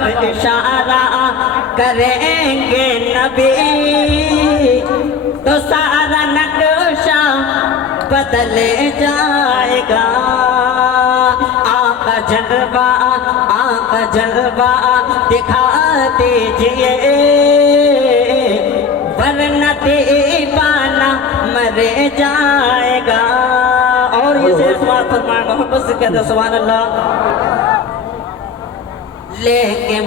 जब इशारा करेंगे नबी तो सारा नक्शा बदल जाएगा। आका जलवा दिखा दीजिए वरना दीवाना मर जाएगा। और ये शेर फरमाए मोहब्बत से कहते सुभान अल्लाह। लेके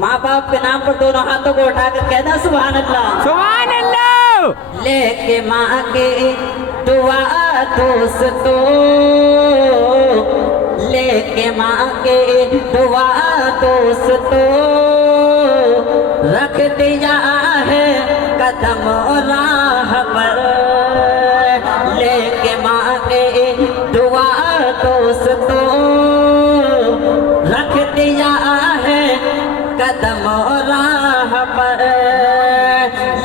माँ बाप के नाम पर दोनों हाथों को उठाकर कहना सुभान अल्लाह सुभान अल्लाह। लेके माँ के दुआ दोस्तों, लेके माँ के दुआ दोस्तों रख दिया है कदम राह पर। लेके माँ के दुआ दोस्तों रख दिया है कदम राह पर।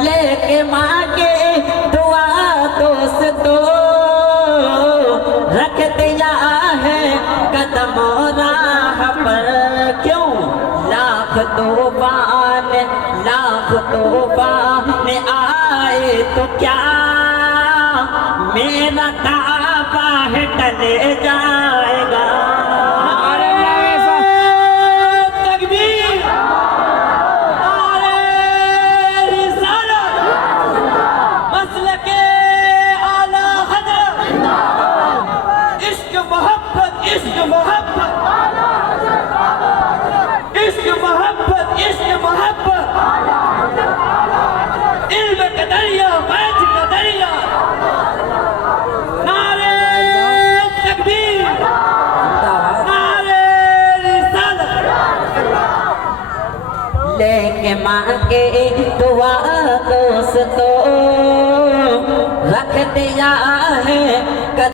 लेके माँ के दुआ दोस्तों रख दिया है कदम राह पर। क्यों? लाख तूफान आए तो क्या मेरा ताबा है टल जाएगा। लेके माँ के दुआ दोस्तों रख दिया